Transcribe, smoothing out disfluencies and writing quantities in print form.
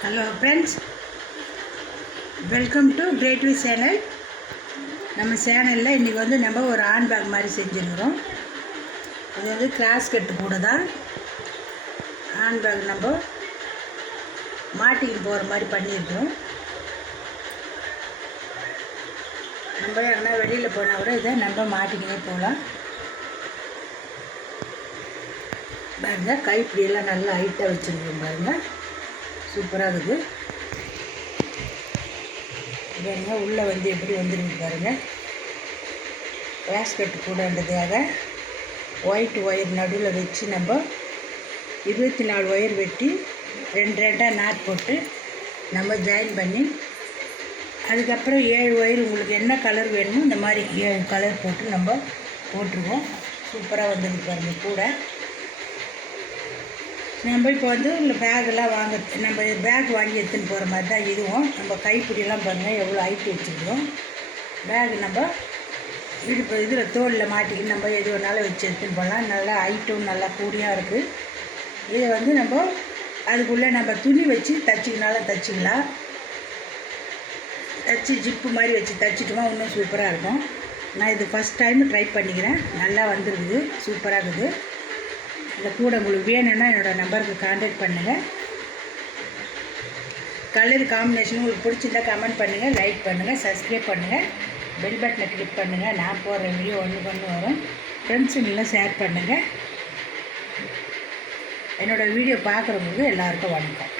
Hello friends, welcome to கிரேட்வி channel. நம்ம சேனலில் இன்றைக்கி நம்ம ஒரு ஹேண்ட் பேக் மாதிரி செஞ்சுருக்கிறோம். இது கிராஸ் கட்டு கூட தான் ஹேண்ட் பேக் நம்ம மாட்டிக்கிட்டு போகிற மாதிரி பண்ணியிருக்கிறோம். நம்ம எங்கன்னா வெளியில் போனால் கூட இதை நம்ம மாட்டிக்கினே போகலாம். பாருங்கள், கைப்பிடியெல்லாம் நல்லா ஹைட்டாக வச்சுருக்கோம். பாருங்கள், சூப்பராக இருக்குது. பாருங்கள், உள்ளே எப்படி வந்துருக்கு பாருங்கள். பேஸ்கெட் கூடன்றதுக்காக ஒயிட் ஒயர் நடுவில் வச்சு நம்ம 24 ஒயர் வெட்டி ரெண்டாக நாட் போட்டு நம்ம ஜாயின் பண்ணி, அதுக்கப்புறம் 7 ஒயர் உங்களுக்கு என்ன கலர் வேணுமோ இந்த மாதிரி 7 கலர் போட்டு நம்ம போட்டுருவோம். சூப்பராக வந்துருக்கு பாருங்கள். கூட நம்ம இப்போ இந்த பேக்கெல்லாம் நம்ம பேக் வாங்கி எடுத்துன்னு போகிற மாதிரி தான் இதுவும். நம்ம கைப்பிடியெல்லாம் பாருங்கள் எவ்வளோ ஹைட்டு வச்சுருக்கோம். பேக் நம்ம இதில் தோலில் மாட்டிக்கிட்டு நம்ம எது வேணாலும் வச்சு எடுத்துன்னு போகலாம். நல்லா ஹைட்டும் நல்லா கூடியாக இருக்குது. இதை நம்ம அதுக்குள்ளே நம்ம துணி வச்சு தைச்சிக்கினாலும் தைச்சிக்கலாம். தைச்சி ஜிப்பு மாதிரி வச்சு தைச்சிட்டோமா இன்னும் சூப்பராக இருக்கும். நான் இது ஃபஸ்ட் டைம் ட்ரை பண்ணிக்கிறேன். நல்லா வந்துருக்குது, சூப்பராக இருக்குது. இந்த கூட உங்களுக்கு வேணும்னா என்னோடய நம்பருக்கு கான்டாக்ட் பண்ணுங்கள். கலர் காம்பினேஷன் உங்களுக்கு பிடிச்சிருந்தா கமெண்ட் பண்ணுங்கள், லைக் பண்ணுங்கள், சப்ஸ்கிரைப் பண்ணுங்கள், பெல் பட்டனை கிளிக் பண்ணுங்கள். நான் போடுற வீடியோ ஒன்று வரும். ஃப்ரெண்ட்ஸுங்கெல்லாம் ஷேர் பண்ணுங்கள். என்னோடய வீடியோ பார்க்குறவங்களுக்கு எல்லாருக்கும் வணக்கம்.